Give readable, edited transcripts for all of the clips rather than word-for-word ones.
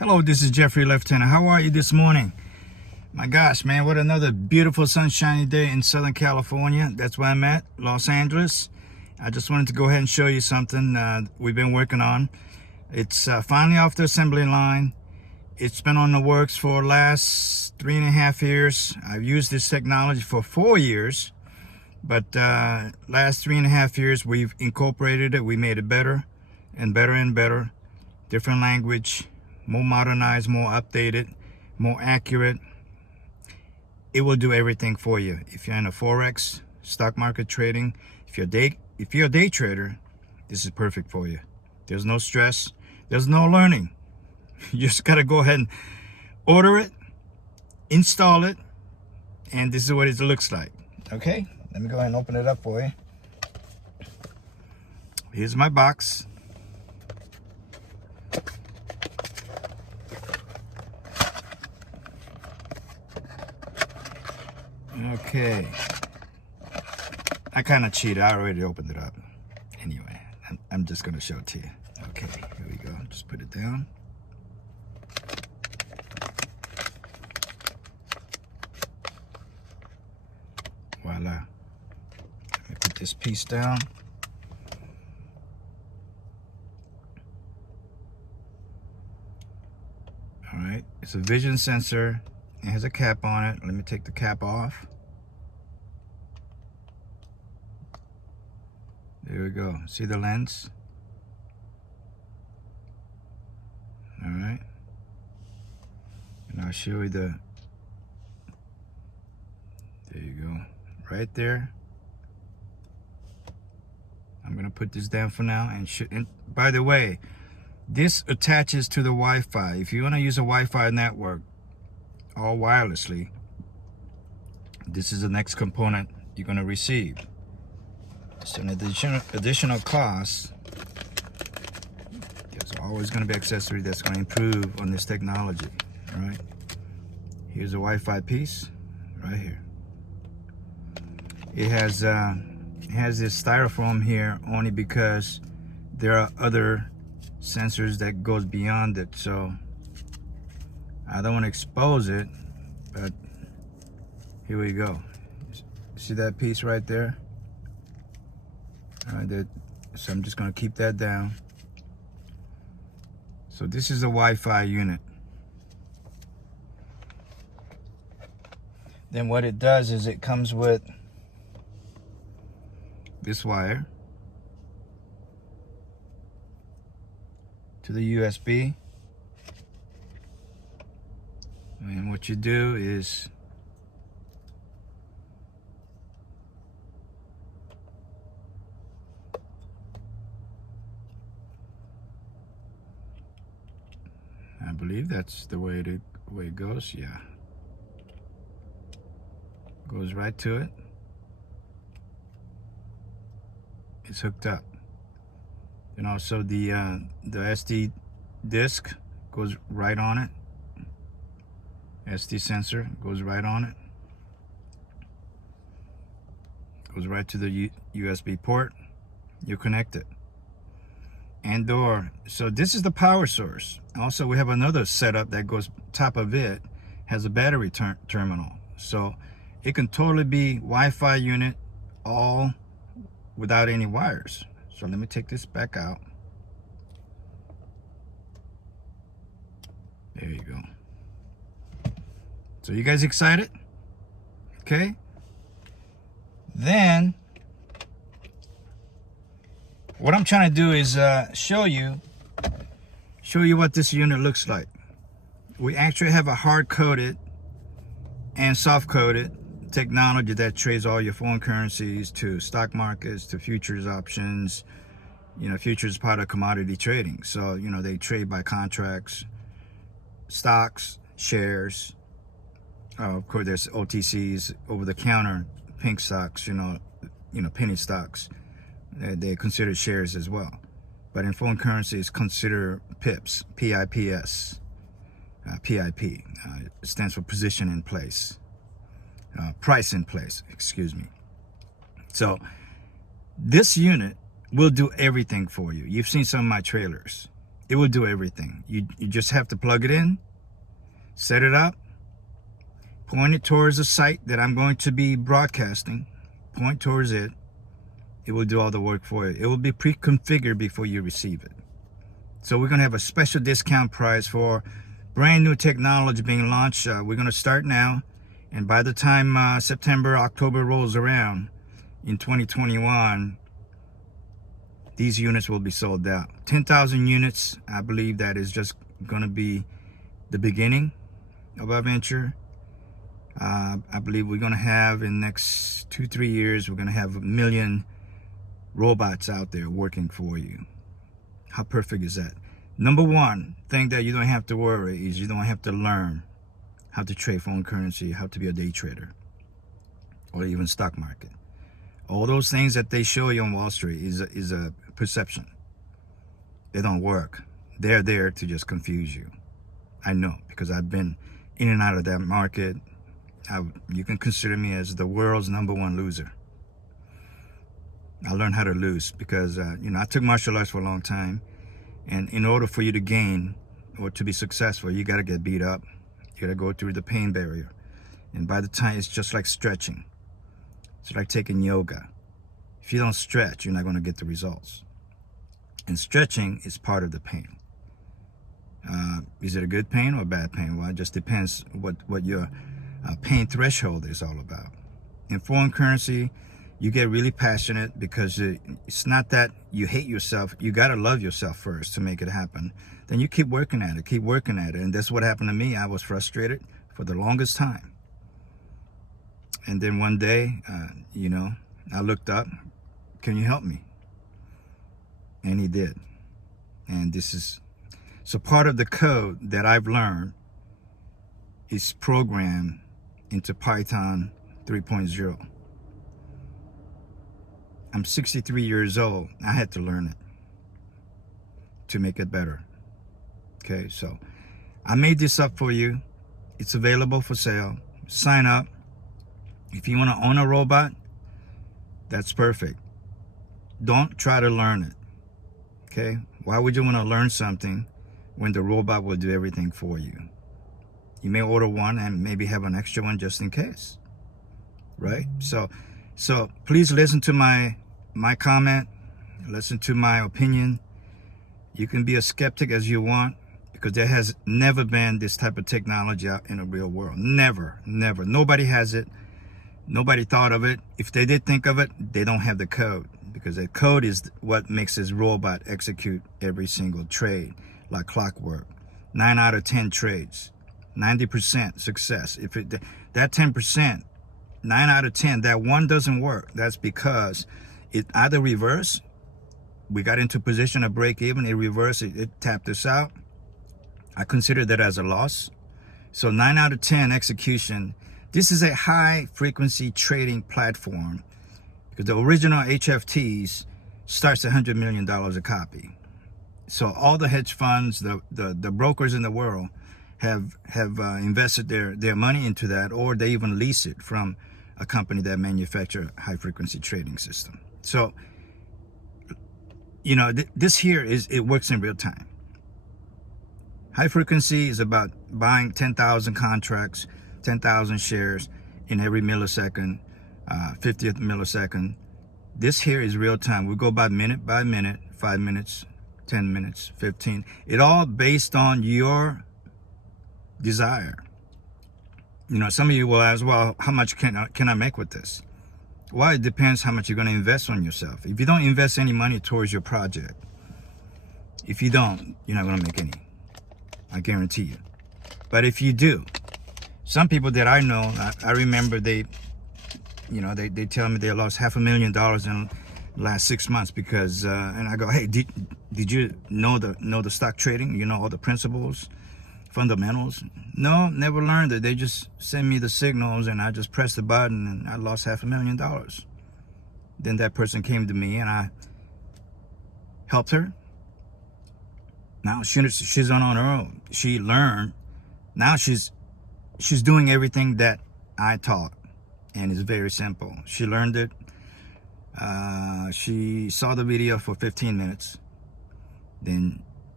Hello, this is Jeffrey Lieutenant. How are you this morning? My gosh, man, what another beautiful sunshiny day in Southern California. That's where I'm at, Los Angeles. I just wanted to go ahead and show you something we've been working on. It's finally off the assembly line. It's been on the works for the last 3.5 years. I've used this technology for 4 years, but last 3.5 years we've incorporated it. We made it better and better and better. Different language, more modernized, more updated, more accurate. It will do everything for you. If you're in a Forex, stock market trading, if you're a day trader, this is perfect for you. There's no stress, there's no learning. You just gotta go ahead and order it, install it, and this is what it looks like. Okay, let me go ahead and open it up for you. Here's my box. Okay, I kind of cheated. I already opened it up. Anyway, I'm just gonna show it to you. Okay, here we go. Just put it down. Voila. Let me put this piece down. All right, it's a vision sensor. It has a cap on it. Let me take the cap off. There we go. See the lens? All right. And I'll show you there you go. Right there. I'm gonna put this down for now. And by the way, this attaches to the Wi-Fi. If you wanna use a Wi-Fi network, all wirelessly, this is the next component you're going to receive. It's an additional cost. There's always going to be accessory that's going to improve on this technology. All right, here's a Wi-Fi piece right here. It has this styrofoam here only because there are other sensors that goes beyond it, so I don't want to expose it, but here we go. See that piece right there? So I'm just going to keep that down. So this is a Wi-Fi unit. Then what it does is it comes with this wire to the USB. And what you do is I believe that's the way it goes. Yeah, goes right to it. It's hooked up. And also the SD disc goes right on it. SD sensor goes right on it. Goes right to the USB port. You connect it. So this is the power source. Also, we have another setup that goes top of it, has a battery terminal. So it can totally be Wi-Fi unit, all without any wires. So let me take this back out. There you go. So you guys excited? Okay. Then what I'm trying to do is show you what this unit looks like. We actually have a hard-coded and soft-coded technology that trades all your foreign currencies to stock markets, to futures options. You know, futures is part of commodity trading. So, you know, they trade by contracts, stocks, shares. Of course, there's OTCs, over-the-counter pink stocks, you know, penny stocks. They're considered shares as well. But in foreign currency, it's considered PIPs, P-I-P-S, P-I-P. It stands for position in place, price in place, excuse me. So this unit will do everything for you. You've seen some of my trailers. It will do everything. You just have to plug it in, set it up, point it towards the site that I'm going to be broadcasting. Point towards it. It will do all the work for you. It will be pre-configured before you receive it. So we're going to have a special discount price for brand new technology being launched. We're going to start now. And by the time September, October rolls around in 2021, these units will be sold out. 10,000 units. I believe that is just going to be the beginning of our venture. I believe we're going to have in the next 2-3 years, we're going to have 1 million robots out there working for you. How perfect is that? Number one thing that you don't have to worry is you don't have to learn how to trade foreign currency, how to be a day trader, or even stock market. All those things that they show you on Wall Street is a perception. They don't work. They're there to just confuse you. I know, because I've been in and out of that market. You can consider me as the world's #1 loser. I learned how to lose because, I took martial arts for a long time. And in order for you to gain or to be successful, you got to get beat up. You got to go through the pain barrier. And by the time, it's just like stretching. It's like taking yoga. If you don't stretch, you're not going to get the results. And stretching is part of the pain. Is it a good pain or a bad pain? Well, it just depends what your pain threshold is all about. In foreign currency, you get really passionate because it's not that you hate yourself. You got to love yourself first to make it happen. Then you keep working at it, And that's what happened to me. I was frustrated for the longest time. And then one day, I looked up, can you help me? And he did. And so part of the code that I've learned is programmed into Python 3.0. I'm 63 years old. I had to learn it to make it better. Okay, so I made this up for you. It's available for sale. Sign up. If you want to own a robot, that's perfect. Don't try to learn it. Okay? Why would you want to learn something when the robot will do everything for you? You may order one and maybe have an extra one just in case. Right? So please listen to my comment, listen to my opinion. You can be a skeptic as you want, because there has never been this type of technology out in the real world. Never. Nobody has it. Nobody thought of it. If they did think of it, they don't have the code, because the code is what makes this robot execute every single trade like clockwork. 9 out of 10 trades, 90% success. If that 10%, 9 out of 10, that one doesn't work, that's because it either reversed, we got into position of break even, it reversed, it tapped us out. I consider that as a loss. So 9 out of 10 execution. This is a high frequency trading platform, because the original HFTs starts at $100 million a copy. So all the hedge funds, the brokers in the world have invested their money into that, or they even lease it from a company that manufactures a high frequency trading system. So, this here it works in real time. High frequency is about buying 10,000 contracts, 10,000 shares in every millisecond, 50th millisecond. This here is real time. We go by minute, 5 minutes, 10 minutes, 15. It all based on your desire. Some of you will ask, well, how much can I make with this? Well, it depends how much you're going to invest on yourself. If you don't invest any money towards your project, if you don't, you're not going to make any. I guarantee you. But if you do, some people that I know, I remember they tell me they lost $500,000 in the last 6 months because, and I go, hey, did you know the stock trading? You know all the principles, fundamentals? No, never learned it. They just send me the signals and I just press the button and I lost $500,000. Then that person came to me and I helped her. Now she's on her own. She learned. Now she's doing everything that I taught, and it's very simple. She learned it. She saw the video for 15 minutes. Then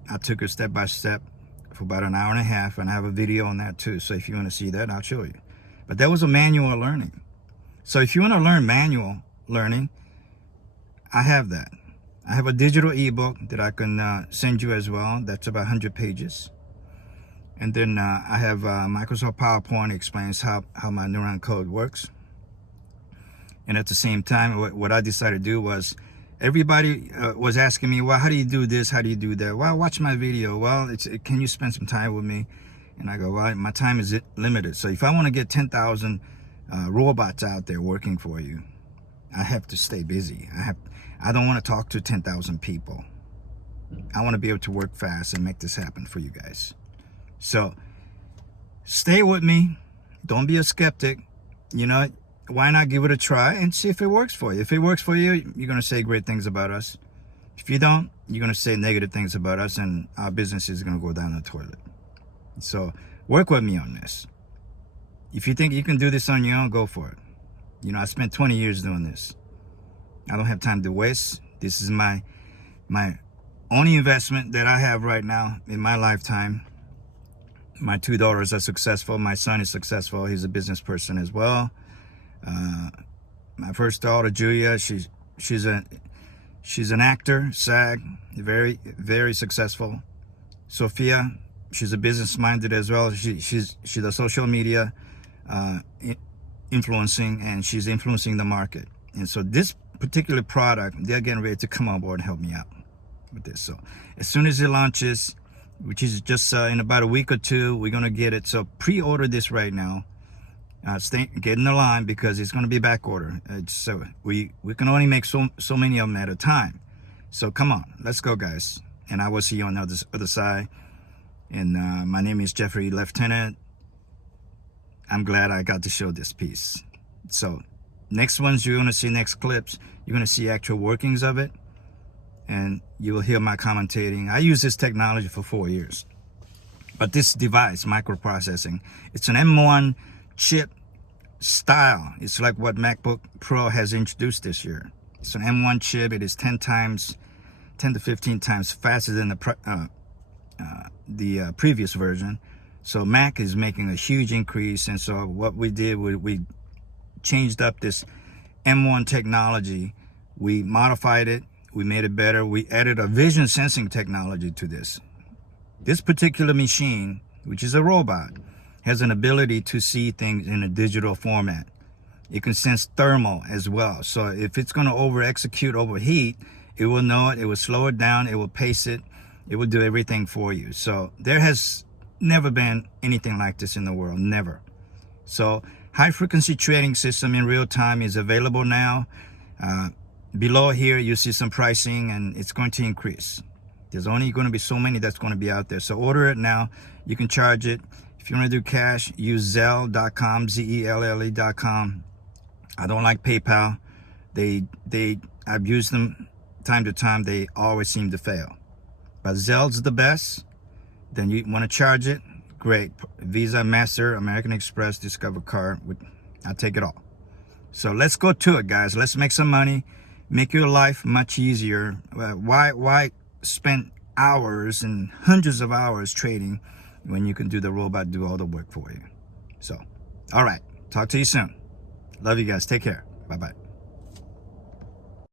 I took it step by step for about an hour and a half, and I have a video on that too. So if you want to see that, I'll show you. But that was a manual learning. So if you want to learn manual learning, I have that. I have a digital ebook that I can send you as well. That's about 100 pages. And then I have Microsoft PowerPoint explains how my neuron code works. And at the same time, what I decided to do was, everybody was asking me, well, how do you do this? How do you do that? Well, watch my video. Well, can you spend some time with me? And I go, well, my time is limited. So if I want to get 10,000 robots out there working for you, I have to stay busy. I don't want to talk to 10,000 people. I want to be able to work fast and make this happen for you guys. So stay with me. Don't be a skeptic. You know, why not give it a try and see if it works for you? If it works for you, you're going to say great things about us. If you don't, you're going to say negative things about us, and our business is going to go down the toilet. So work with me on this. If you think you can do this on your own, go for it. You know, I spent 20 years doing this. I don't have time to waste. This is my only investment that I have right now in my lifetime. My 2 daughters are successful. My son is successful. He's a business person as well. My first daughter, Julia, she's an actor, SAG, very, very successful. Sophia, she's a business minded as well. She's a social media influencing, and she's influencing the market. And so this particular product, they're getting ready to come on board and help me out with this. So as soon as it launches, which is just in about a week or two, we're gonna get it. So pre-order this right now. Get in the line, because it's going to be back order. So we can only make so many of them at a time. So come on, let's go, guys. And I will see you on the other side. And my name is Jeffrey Lieutenant. I'm glad I got to show this piece. So next ones you're going to see, next clips, you're going to see actual workings of it, and you will hear my commentating. I use this technology for 4 years. But this device, microprocessing, it's an M1 chip style. It's like what MacBook Pro has introduced this year. It's an M1 chip. It is 10 to 15 times faster than the previous version. So Mac is making a huge increase. And so what we did, we changed up this M1 technology. We modified it. We made it better. We added a vision sensing technology to this. This particular machine, which is a robot, has an ability to see things in a digital format. It can sense thermal as well. So if it's going to over-execute, overheat, it will know it. It will slow it down. It will pace it. It will do everything for you. So there has never been anything like this in the world. Never. So high-frequency trading system in real time is available now. Below here, you see some pricing, and it's going to increase. There's only going to be so many that's going to be out there. So order it now. You can charge it. If you want to do cash, use Zelle.com, Zelle.com. I don't like PayPal. I've used them time to time. They always seem to fail. But Zelle's the best. Then you want to charge it, great. Visa, Master, American Express, Discover Card. I'll take it all. So let's go to it, guys. Let's make some money. Make your life much easier. Why spend hours and hundreds of hours trading when you can do the robot do all the work for you? So, all right. Talk to you soon. Love you guys. Take care. Bye-bye.